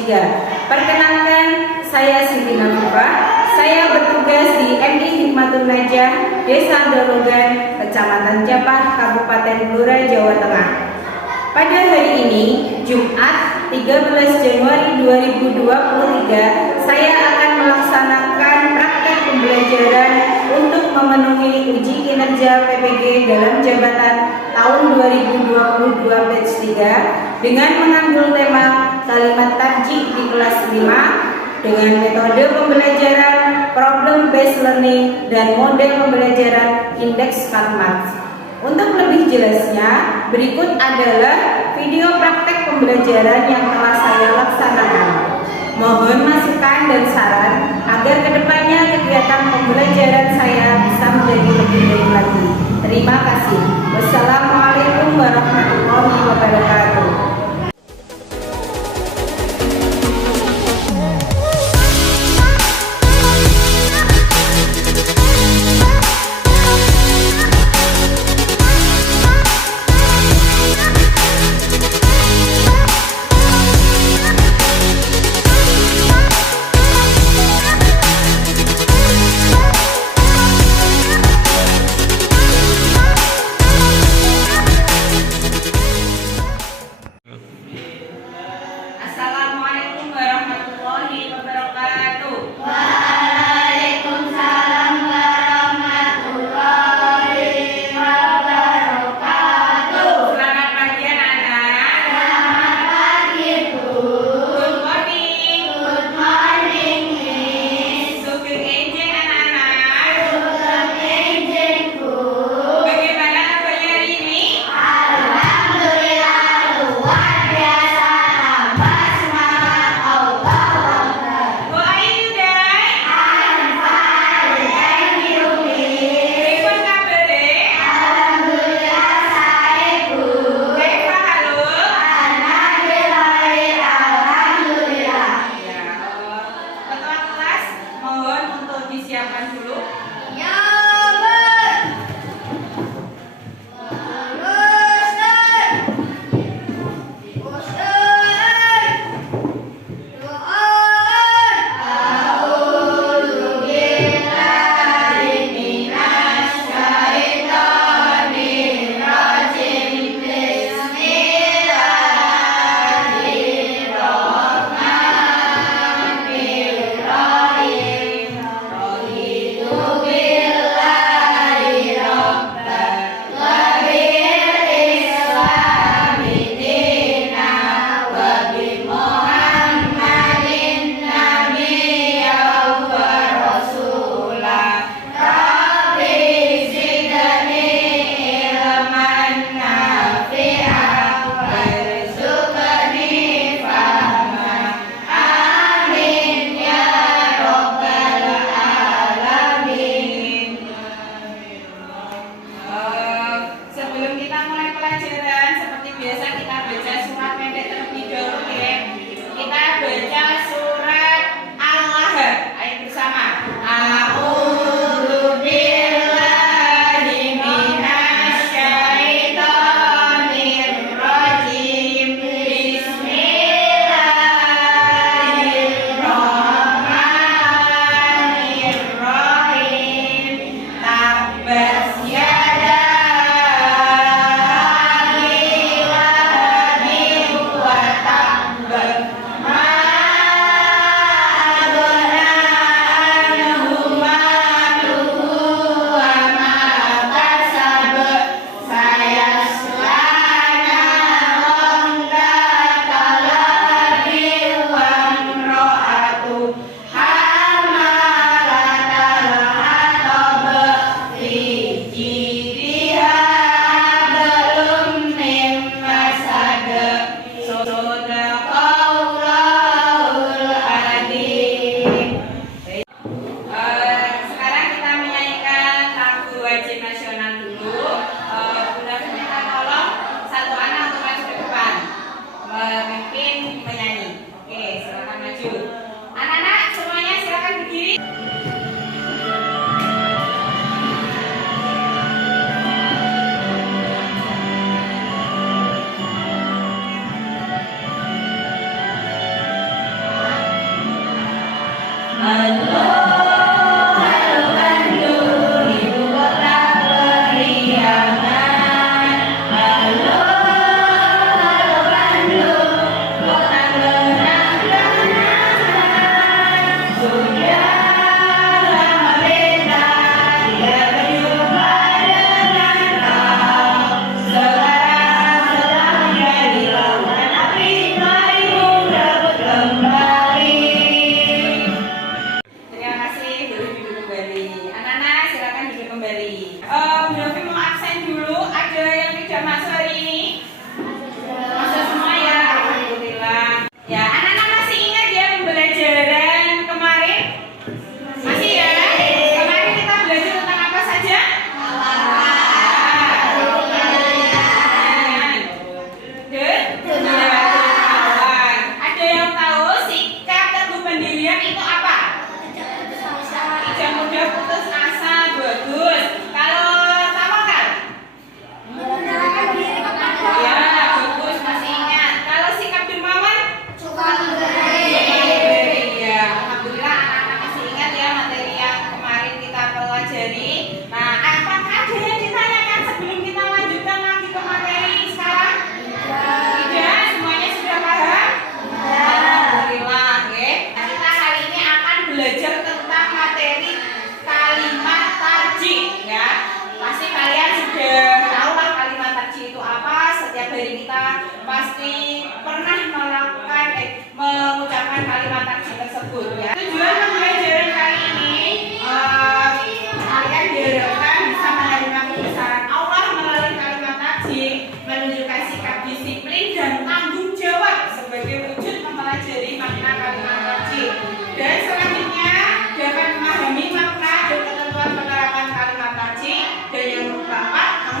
Perkenalkan, saya Siti Nafifah. Saya bertugas di MI Hikmatul Najah, Desa Dologan, Kecamatan Japah, Kabupaten Blora, Jawa Tengah. Pada hari ini, Jumat 13 Januari 2023, saya akan melaksanakan praktek pembelajaran untuk memenuhi uji kinerja PPG dalam jabatan tahun 2022 batch 3 dengan mengambil tema kalimat tarjih di kelas 5 dengan metode pembelajaran problem based learning dan model pembelajaran indeks SmartMath. Untuk lebih jelasnya, berikut adalah video praktek pembelajaran yang telah saya laksanakan. Mohon masukan dan saran agar kedepannya kegiatan pembelajaran saya bisa menjadi lebih baik lagi. Terima kasih. Wassalamualaikum warahmatullahi wabarakatuh.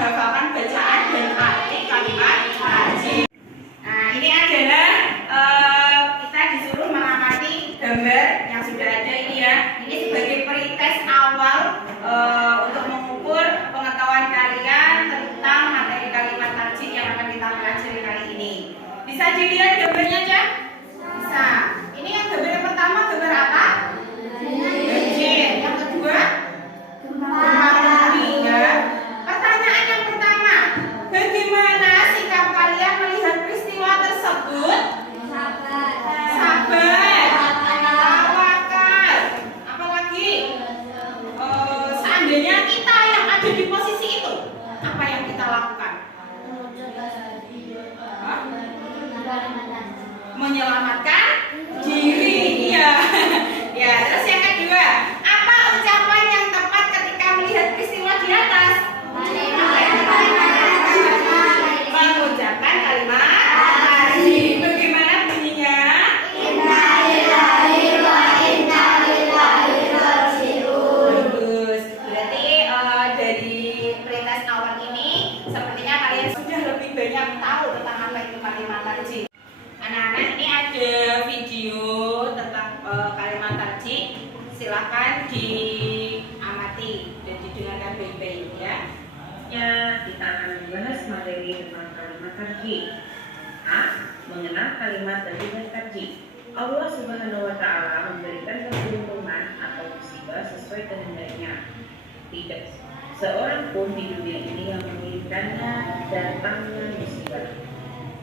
menghafalkan bacaan dan arti kalimat tarji. Nah, ini adalah kita disuruh mengamati gambar yang sudah ada ini ya. Ini sebagai pretest awal untuk mengukur pengetahuan kalian tentang materi kalimat tarji yang akan kita pelajari kali ini. Bisa dilihat gambarnya aja? Bisa. Ini yang gambar yang pertama gambar apa? Banjir. Yang kedua? Gempa bumi ya. Pertanyaan yang pertama, bagaimana sikap kalian melihat peristiwa tersebut? Sabar, tawakal. Apalagi seandainya kita yang ada di posisi itu, apa yang kita lakukan? Menyelamatkan diri. Iya. Ya, terus yang kedua, apa ucapan yang tepat ketika melihat peristiwa di atas? Mengucapkan kalimat tarji. Bagaimana bunyinya? Inna lillahi wa inna ilaihi raji'un. Bagus. Berarti dari pretest awal ini sepertinya kalian sudah lebih banyak tahu tentang apa itu kalimat tarji. Anak-anak, ini ada video tentang kalimat tarji. Silakan diamati dan didengarkan baik-baik ya. Kita akan membahas materi tentang kalimat tarji. A. Mengenal kalimat tarji dan tarji. Allah Subhanahu wa Ta'ala memberikan keberuntungan atau musibah sesuai kehendaknya. Tidak seorang pun di dunia ini yang menginginkannya datangnya musibah.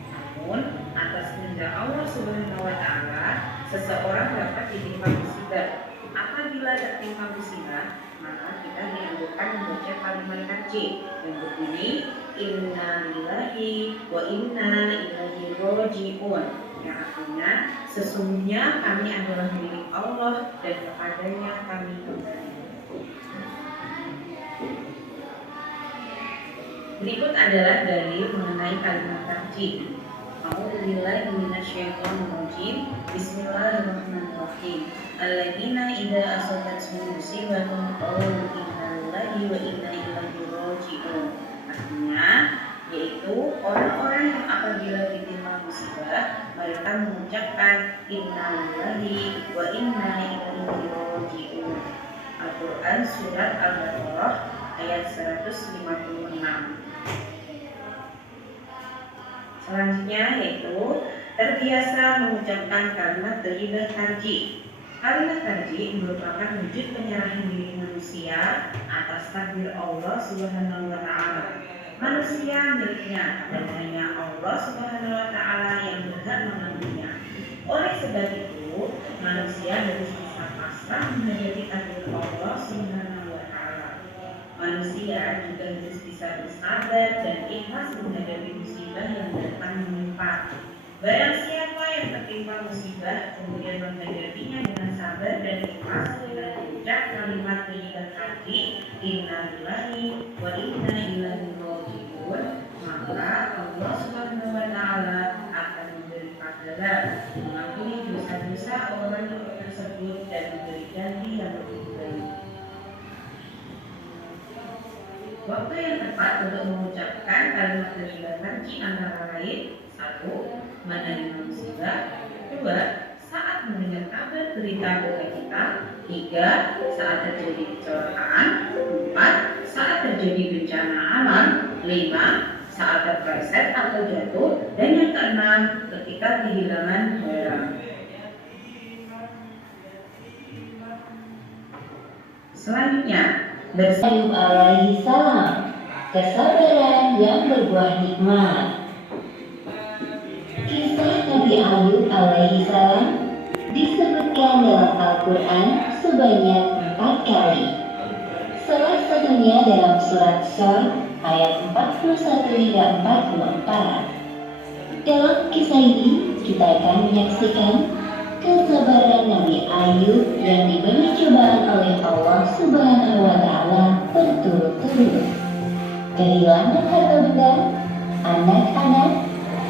Namun atas kehendak Allah Subhanahu wa Ta'ala, seseorang dapat ditimpa musibah. Apabila tertimpa musibah, maka kita dianjurkan membaca kalimat tarji yang berbunyi Inna lillahi wa inna ilaihi raji'un, yang artinya sesungguhnya kami adalah milik Allah dan kepadanya kami kembali. Berikut adalah dalil mengenai kalimat tarji. A'udzubillahi minasyaitonirrajim. Bismillahirrahmanirrahim. Alladzina idza asabatuhum musibatun qalu inna lillahi wa inna ilaihi raji'un. Artinya yaitu orang-orang yang apabila ditimpa musibah mereka mengucapkan inna lillahi wa inna ilaihi raji'un. Al-Quran surat Al-Baqarah ayat 156. Selanjutnya yaitu terbiasa mengucapkan kalimat thayyibah tarji. Kalimat tarji merupakan wujud penyerahan diri manusia atas takdir Allah Subhanahu wa Ta'ala. Manusia miliknya dan hanya Allah Subhanahu wa Ta'ala yang berhak mengambilnya. Oleh sebab itu, manusia harus bisa pasrah menghadapi takdir Allah Subhanahu wa Ta'ala. Manusia juga harus bisa bersabar dan ikhlas menghadapi musibah yang datang menimpa. Barang siapa yang tertimpa musibah kemudian menghadapinya dengan sabar dan ikhlas dengan mengucap kalimat thayyibah tarji inna lillahi wa inna ilaihi raji'un, maka Allah Subhanahu wa Ta'ala akan memberi pahala, mengampuni dosa-dosa orang tersebut dan memberi ganti yang lebih baik. Waktu yang tepat untuk mengucapkan kalimat thayyibah tarji antara lain: 1. Menerima musibah. 2. Saat mendengar kabar berita duka cita. 3. Saat terjadi kecelakaan. 4. Saat terjadi bencana alam. 5. Saat terpleset atau jatuh. Dan yang keenam, ketika kehilangan barang. Selanjutnya, Ayub alaihi salam, kesabaran yang berbuah nikmat. Kisah Nabi Ayub alaihi salam disebutkan dalam Al-Quran sebanyak 4 kali. Salah satunya dalam surat Shur ayat 41 hingga 44. Dalam kisah ini kita akan menyaksikan kesabaran Nabi Ayub yang diberi cobaan oleh Allah Subhanahu wa Ta'ala berturut-turut. Kehilangan harta benda, anak-anak,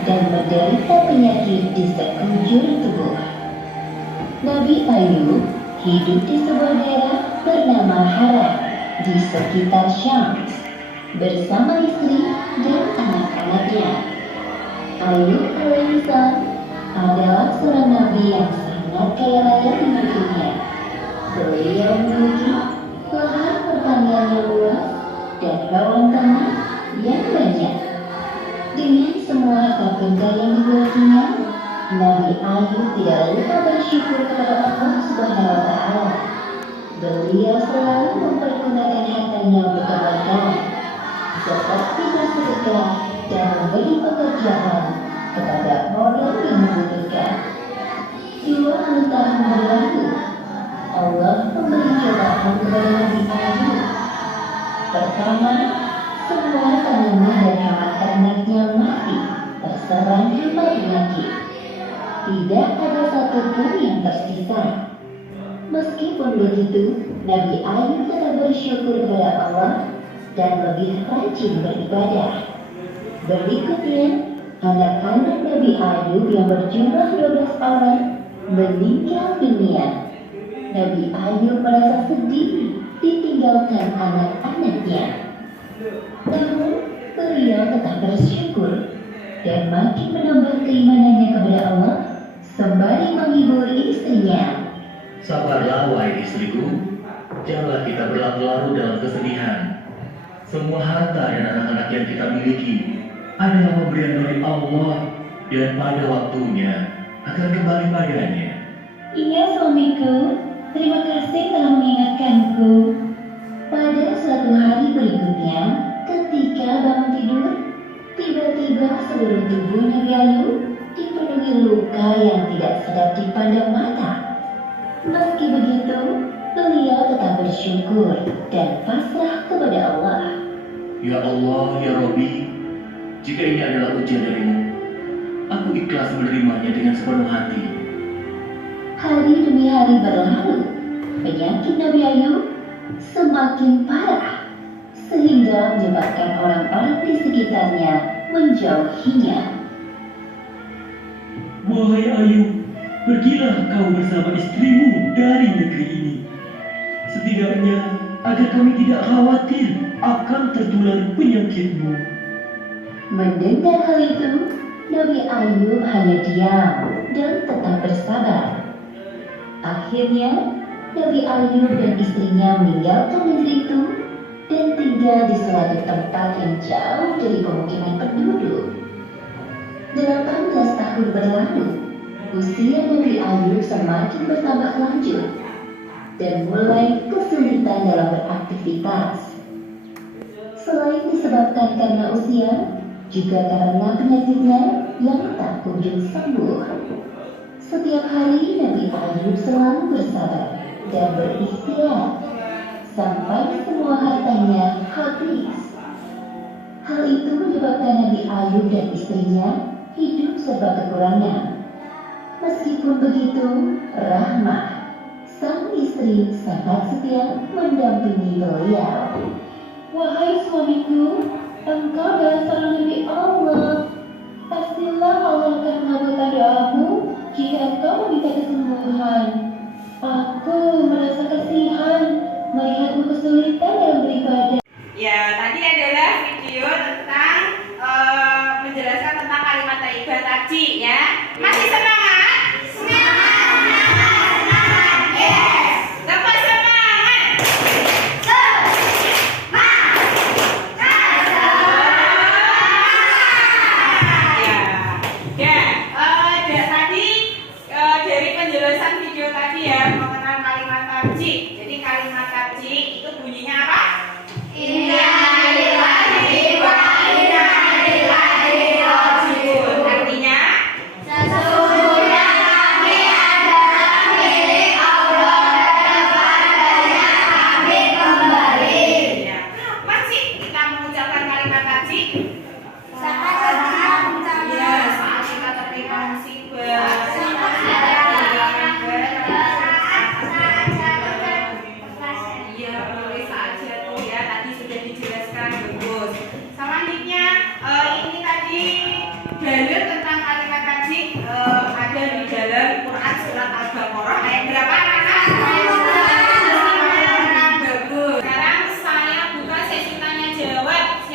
dan menderita penyakit di sekujur tubuh. Nabi Ayub hidup di sebuah daerah bernama Haran di sekitar Syam. bersama istri dan anak-anaknya. Ayub alaihissalam adalah seorang nabi yang sangat kaya raya di hidupnya. Beliau memiliki lahan pertanian yang luas dan bawah tanah yang banyak. Dengan semua harta benda yang dimilikinya, Nabi Ayub tidak lupa bersyukur kepada Allah Subhanahu wa Ta'ala. Beliau selalu mempergunakan hartanya untuk kebaikan, seperti bersedekah dan memberi pekerjaan kepada orang yang membutuhkan. 20 tahun berlalu, Allah memberi cobaan kepada Nabi Ayub. Pertama, semua tanaman dan hewan ternaknya mati terserang hama penyakit. Tidak ada satupun yang tersisa. Meskipun begitu, Nabi Ayub tetap bersyukur kepada Allah dan lebih rajin beribadah. Berikutnya, anak-anak Nabi Ayub yang berjumlah 12 orang meninggal dunia. Nabi Ayub merasa sedih ditinggalkan anak-anaknya. Namun, beliau tetap bersyukur dan makin menambah keimanannya kepada Allah sembari menghibur istrinya. Sabarlah wahai istriku, janganlah kita berlarut-larut dalam kesedihan. Semua harta dan anak-anak yang kita miliki adalah pemberian dari Allah dan pada waktunya akan kembali padanya. Iya suamiku, terima kasih telah mengingatkanku. Pada suatu hari berikutnya, ketika bangun tidur, tiba-tiba seluruh tubuh Nabi Ayub dipenuhi luka yang tidak sedap dipandang mata. Meski begitu, beliau tetap bersyukur dan pasrah kepada Allah. Ya Allah, ya Rabbi, jika ini adalah ujian darimu, aku ikhlas menerimanya dengan sepenuh hati. Hari demi hari berlalu, penyakit Nabi Ayub semakin parah, sehingga menyebabkan orang-orang di sekitarnya menjauhinya. Wahai Ayub, pergilah kau bersama istrimu dari negeri ini. Setidaknya agar kami tidak khawatir akan tertular penyakitmu. Mendengar hal itu, Nabi Ayub hanya diam dan tetap bersabar. Akhirnya, Nabi Ayub dan istrinya meninggalkan negeri itu dan tinggal di suatu tempat yang jauh dari pemukiman penduduk. 18 tahun berlalu, usia Nabi Ayub semakin bertambah lanjut dan mulai kesulitan dalam beraktivitas. Selain disebabkan karena usia, juga karena penyakitnya yang tak kunjung sembuh. Setiap hari Nabi Ayub selalu bersabar dan berikhtiar sampai semua hartanya habis. Hal itu menyebabkan Nabi Ayub dan istrinya hidup serba kekurangan. Meskipun begitu, Rahmah, sang istri sangat setia mendampingi beliau. Wahai suamiku, engkau adalah seorang Nabi Allah. Pastilah Allah akan mengabulkan doamu jika engkau meminta kesembuhan. Aku merasa kasihan melihatmu kesulitan dalam beribadah. Ya, tadi adalah video tentang menjelaskan tentang kalimat thayyibah tadi ya. Masih semangat? Lepas semangat. Dari penjelasan video tadi ya mengenal kalimat tarjih. Jadi kalimat tarjih itu bunyinya apa? Innalillahi wa inna ilaihi raji'un. Artinya sesungguhnya kami adalah milik Allah dan padanya kami kembali. Ya. Apa sih kita mengucapkan kalimat tarjih? Saat kita tertimpa musibah. Dalil tentang kalimat tadi ada di dalam Quran surat Al-Baqarah ayat berapa anak-anak? Bagus. Sekarang saya buka sesi tanya jawab.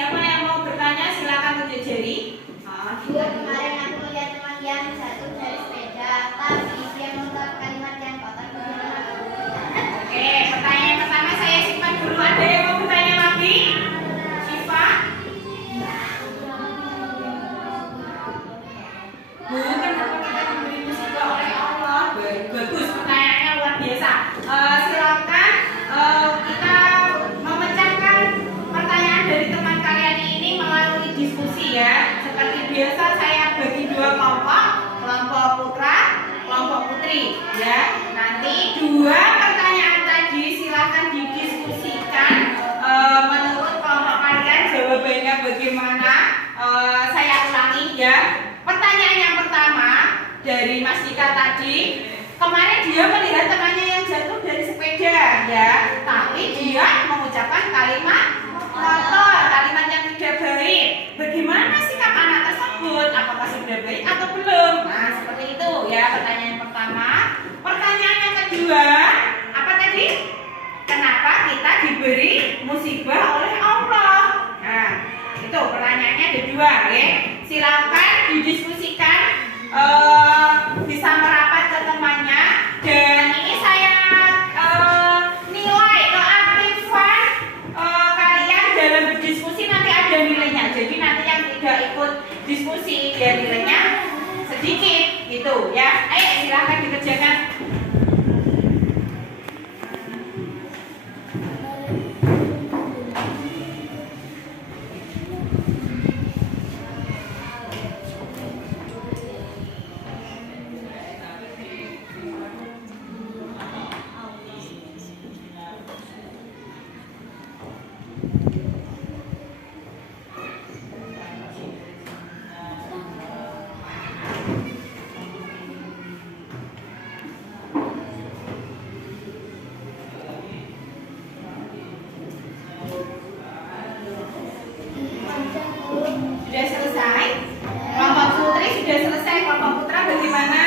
dua pertanyaan tadi silahkan didiskusikan menurut kelompok kalian jawabannya bagaimana. Saya ulangi ya. Pertanyaan yang pertama dari Mas Dika tadi, kemarin dia melihat temannya yang jatuh dari sepeda ya, tapi dia mengucapkan kalimat kotor, kalimat yang tidak baik. Bagaimana sikap anak tersebut? Apakah sudah baik atau belum? Nah, seperti itu ya pertanyaan yang pertama. Pertanyaan yang kedua, apa tadi? Kenapa kita diberi musibah oleh Allah? Nah, itu pertanyaannya ada dua ya. Silakan didiskusikan, bisa merapat ke temannya, dan ini saya nilai keaktifan kalian dalam berdiskusi nanti ada nilainya. Jadi nanti yang tidak ikut diskusi dia nilainya sedikit gitu ya. Ayo silakan dikerjakan. Sudah selesai? Kelompok putri sudah selesai. Kelompok putra bagaimana?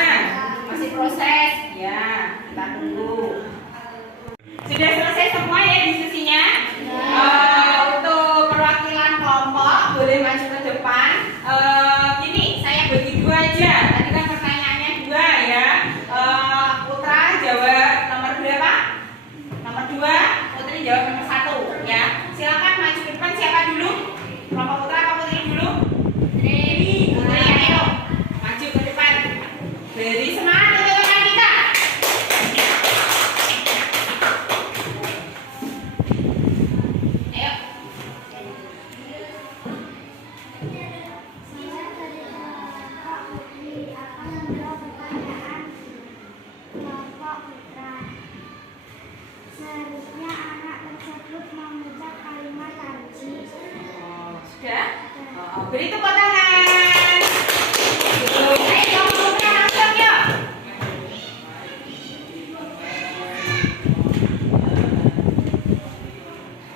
Masih proses? Ya, kita tunggu. Sudah selesai semua ya diskusinya? Untuk perwakilan kelompok boleh maju ke depan. Gini, saya bagi dua aja. Tadi kan pertanyaannya dua ya. Putra jawab nomor berapa? Nomor 2, Putri jawab nomor 1 ya. Silakan maju ke depan. Siapa dulu? Kelompok putra apa putri dulu? Putri, ayo maju ke depan. Beri semangat untuk teman kita. Ayo. Saya dari Kak Putri akan menjawab pertanyaan kelompok putra. Seharusnya anak tersebut mengucap kalimat tarjih. Sudah? Beri tepuk tangan. Ayo kelompok putra langsung yuk.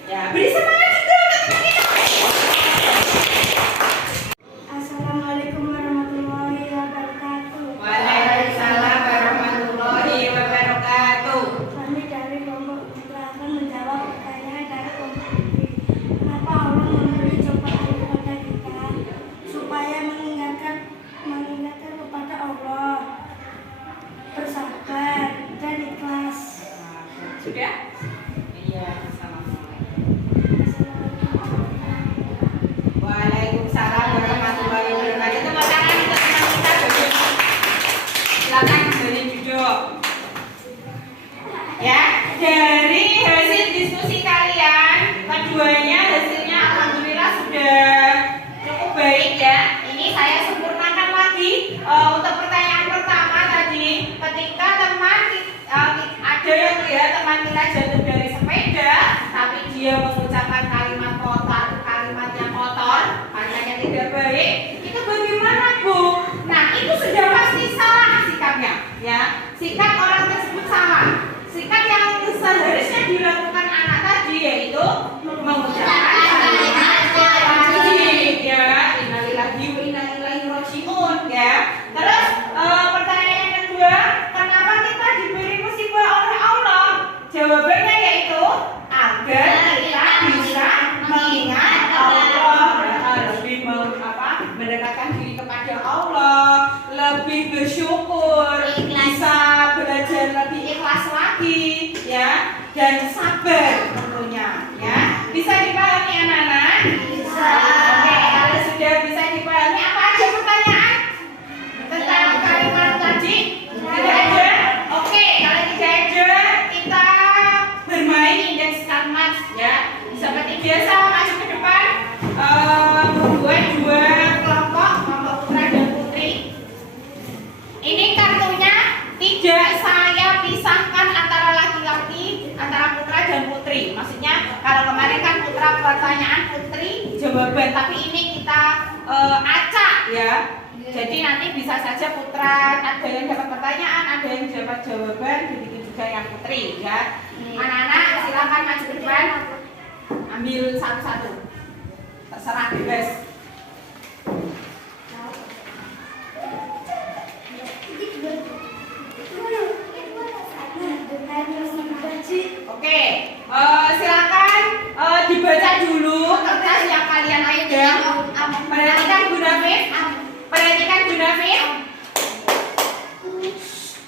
Ya, beri semangat juga untuk teman kita. Assalamualaikum warahmatullahi wabarakatuh. Waalaikumsalam warahmatullahi wabarakatuh. Kami dari kelompok putra akan menjawab pertanyaan dari kelompok putri. Kenapa Allah memberi cobaan kepada kita? jawaban, tapi ini kita acak ya. Jadi nanti bisa saja putra ada yang dapat pertanyaan, ada yang dapat jawaban, begitu juga yang putri ya. Anak-anak silakan maju ke depan, ambil satu-satu, terserah bebas. Oke, silakan dibaca dulu kertas yang kalian pegang. Perhatikan Bu Nafif. Perhatikan Bu Nafif.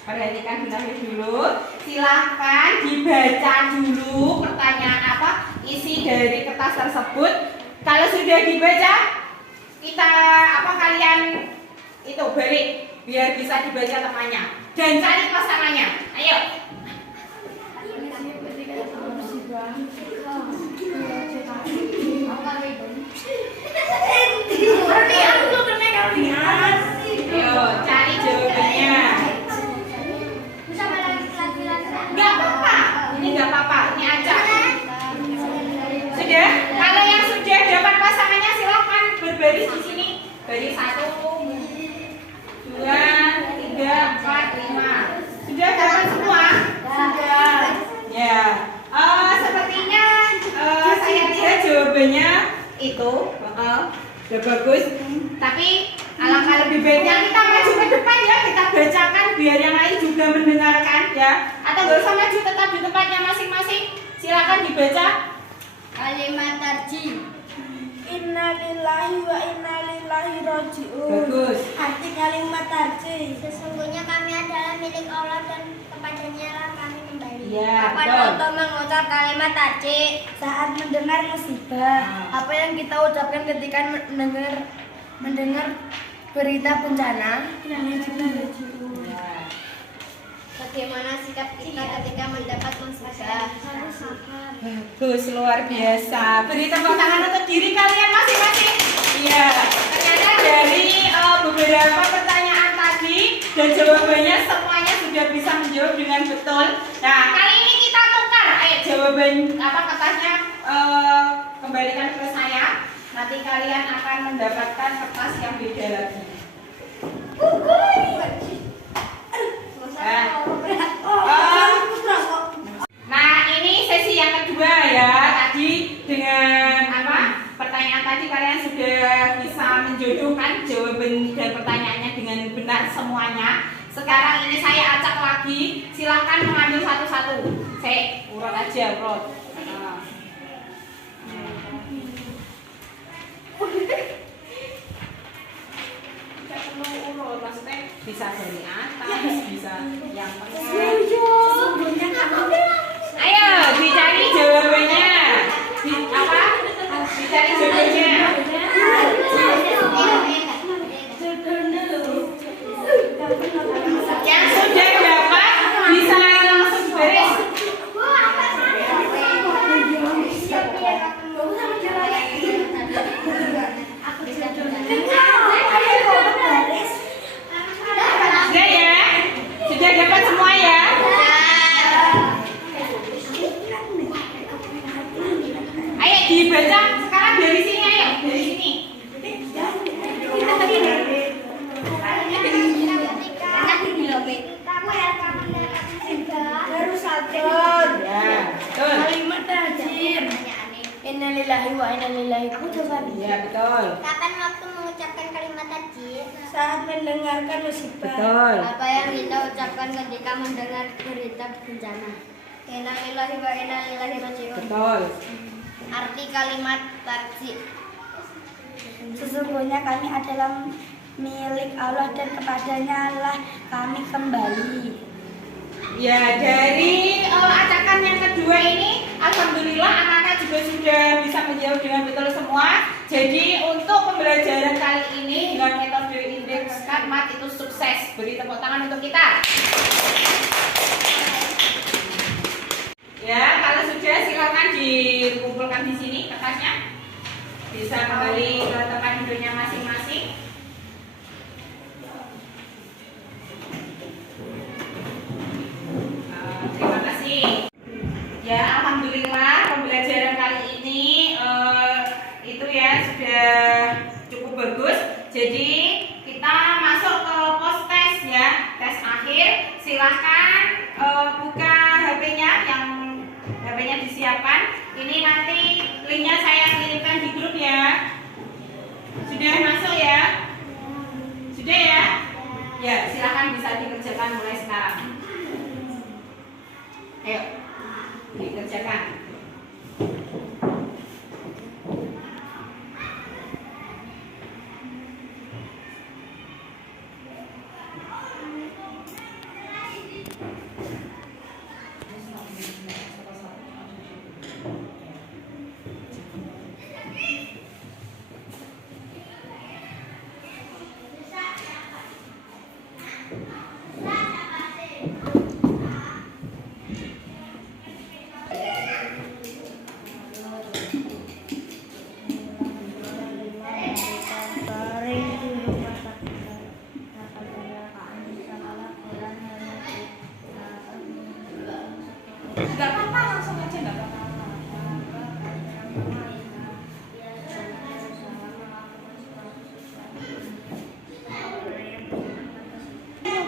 Perhatikan Bu Nafif dulu. Silahkan dibaca dulu pertanyaan apa isi dari kertas tersebut. Kalau sudah dibaca, kita kalian itu balik biar bisa dibaca temannya dan cari pasangannya. Ayo. Ayo cari jawabannya. Nggak apa-apa, ini nggak apa-apa, ini aja. Sudah? Kalau yang sudah dapat pasangannya silakan berbaris di sini. Baris 1, 2, 3, 4, 5. Sudah dapat semua? Sudah. Ya. Sepertinya saya lihat jawabannya itu udah bagus. Tapi alangkah lebih baiknya kita maju ke depan ya, kita bacakan biar yang lain juga mendengarkan ya. Atau nggak usah maju, tetap di tempatnya masing-masing. Silakan dibaca. Kalimat tarji. Innalillahi wa inna ilaihi raji'un. Bagus. Arti kalimat tarji. Sesungguhnya kami adalah milik Allah dan kepadanya lah kami kembali. Ya, Kapan betul. waktu mengucap kalimat tarji? Saat mendengar musibah. Apa yang kita ucapkan ketika mendengar berita bencana? Bagaimana sikap kita ketika mendapat musibah? Bagus, luar biasa. Beri tepuk tangan untuk diri kalian masing-masing. Iya, ternyata dari beberapa pertanyaan tadi dan jawabannya semuanya sudah bisa menjawab dengan betul. Nah, kali ini kita tukar. Ayo jawaban kertasnya kembalikan ke saya. Nanti kalian akan mendapatkan kertas yang beda lagi. Nah, ini sesi yang kedua ya. Tadi dengan pertanyaan tadi kalian sudah bisa menjodohkan jawaban dan pertanyaannya dengan benar semuanya. Sekarang ini saya acak lagi. Silakan mengambil satu-satu. Saya urut aja, urut. Tidak perlu urut, maksudnya bisa dari atas, bisa yang tengah. Ayo dicari jawabannya. Dicari jawabannya. Yang sudah dapat bisa langsung beres. Sudah ya? Sudah dapat semua ya? Ayo dibaca sekarang dari sini, ayo dari sini. Ya, betul. Kalimat tajir. Innalillahi wa inna ilaihi raji'un. Ya, betul. Kapan waktu mengucapkan kalimat tajir? Saat mendengarkan musibah. Betul. Apa yang kita ucapkan ketika mendengar berita bencana? Innalillahi wa inna ilaihi raji'un. Betul. Arti kalimat tarji. Sesungguhnya kami adalah milik Allah dan kepadanya lah kami kembali. Ya, dari acakan yang kedua ini, alhamdulillah anak-anak juga sudah bisa menjawab dengan betul semua. Jadi untuk pembelajaran kali ini dengan metode indeks kalimat itu sukses. Beri tepuk tangan untuk kita. Ya, kalau sudah silakan dikumpulkan di sini kertasnya. Bisa kembali ke tempat duduknya masing-masing. Terima kasih. Ya, alhamdulillah pembelajaran kali ini itu ya sudah Jadi kita masuk ke pos tes ya, tes akhir. Silahkan buka HP-nya, yang HP-nya disiapkan. Ini nanti linknya saya kirimkan di grup ya. Sudah masuk ya? Sudah ya? Ya, silahkan bisa dikerjakan mulai sekarang. Ayo, dikerjakan. Enggak apa-apa, langsung aja enggak apa-apa.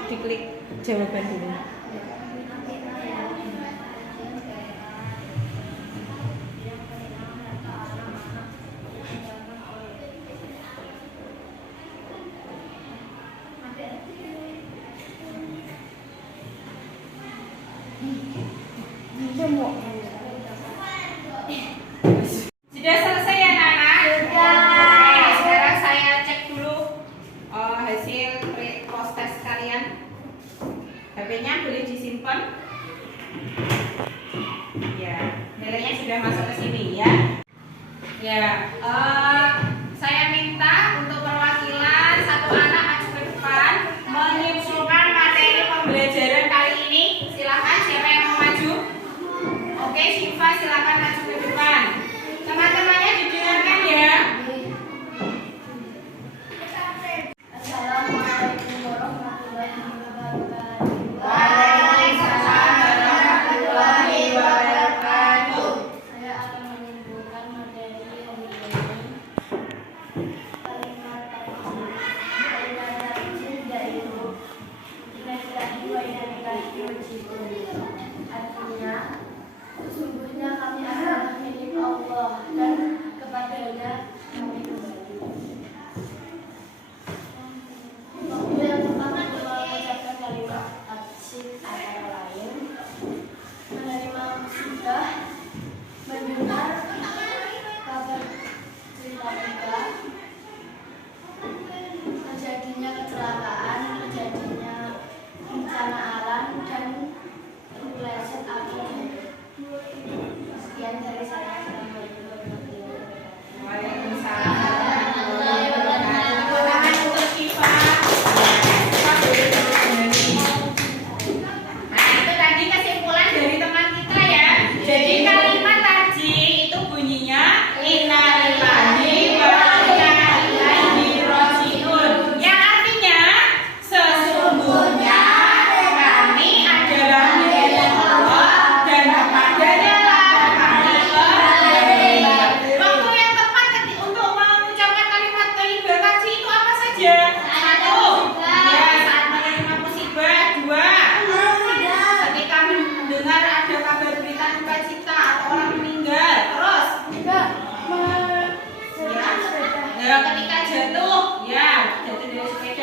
Diklik jawaban dulu. Sudah selesai ya Nana? Sudah. Oke, sekarang saya cek dulu hasil pos tes kalian. HP-nya boleh disimpan. Ya, nilainya sudah masuk ke sini ya. Ya, saya minta untuk perwakilan satu anak maju ke depan menyimpulkan materi pembelajaran kali ini. Silakan, siapa yang mau maju? Oke, Syifa silakan maju ke depan. Teman-temannya didengarkan ya. Assalamualaikum warahmatullahi wabarakatuh. Waalaikumsalam warahmatullahi wabarakatuh. Saya akan menyimpulkan materi yang ini. Kalimat tajwid yaitu innalillahi wa inna ilaihi raji'un. Artinya, sesungguhnya kami adalah milik Allah dan kepadanya kami kembali. Waktu yang tepat untuk mengucapkan kalimat tajwid antara lain menerima musibah, mendengar kabar cerita duka, terjadinya kecelakaan, terjadinya bencana alam dan meleset api. Sekian dari saya. Assalamualaikum warahmatullahi wabarakatuh. Waalaikumsalam warahmatullahi wabarakatuh. Tangan untuk Syifa. Syifa boleh berdiri. Nah, itu tadi kesimpulan dari teman kita ya. Jadi kalimat tadi itu bunyinya innalillahi wa inna ilaihi raji'un. Yang artinya sesungguhnya kami adalah milik Allah dan kepadanya lah kami kembali. Waktu yang tepat untuk mengucapkan kalimat thayyibah tadi itu apa saja? Satu, ya saat menerima musibah. Dua, ketika mendengar ada kabar berita duka cita atau orang meninggal. Terus, ya, ketika jatuh, ya jatuh dari sepeda.